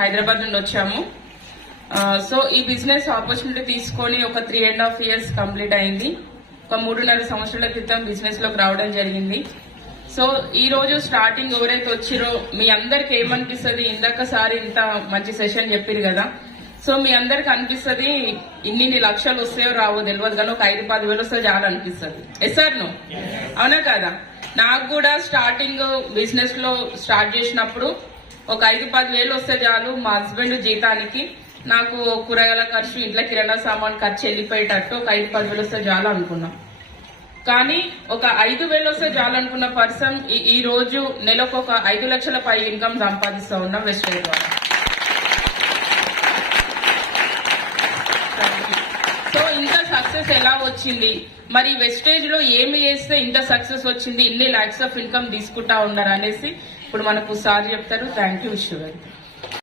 హైదరాబాద్ నుండి వచ్చాము. సో ఈ బిజినెస్ ఆపర్చునిటీ తీసుకొని ఒక three and half years complete అయింది. ఒక మూడున్నర సంవత్సరాల క్రితం బిజినెస్లోకి రావడం జరిగింది. సో ఈ రోజు స్టార్టింగ్ ఎవరైతే వచ్చిరో మీ అందరికి ఏమనిపిస్తుంది? ఇందాక సారి ఇంత మంచి సెషన్ చెప్పారు కదా. సో మీ అందరికి అనిపిస్తుంది ఇన్ని లక్షలు వస్తాయో రావో తెలియదు కానీ ఒక ఐదు పది వేలు వస్తే చాలా అనిపిస్తుంది. ఎస్ సార్ నో అవునా కదా? నాకు కూడా స్టార్టింగ్ బిజినెస్లో స్టార్ట్ చేసినప్పుడు ఒక ఐదు పది వేలు వస్తే చాలు మా హస్బెండ్ జీతానికి. నాకు కూరగాయల ఖర్చు ఇంట్లో కిరాణా సామాన్ ఖర్చు వెళ్ళిపోయేటట్టు ఒక ఐదు పది వేలు వస్తే చాలు అనుకున్నాం. కానీ ఒక ఐదు వేలు వస్తే చాలు అనుకున్న పర్సన్ ఈ- రోజు నెలకు ఒక ఐదు లక్షల పై ఇన్కమ్ సంపాదిస్తూ ఉన్నాం వెస్టేజ్ బెంగాల్ సో ఇంత సక్సెస్ ఎలా వచ్చింది? మరి వెస్టేజ్లో ఏమి చేస్తే ఇంత సక్సెస్ వచ్చింది? ఇన్ని ల్యాక్స్ ఆఫ్ ఇన్కమ్ తీసుకుంటా ఉన్నారు అనేసి ఇప్పుడు మనకు సార్ చెప్తారు థ్యాంక్ యూ విశ్వ గారు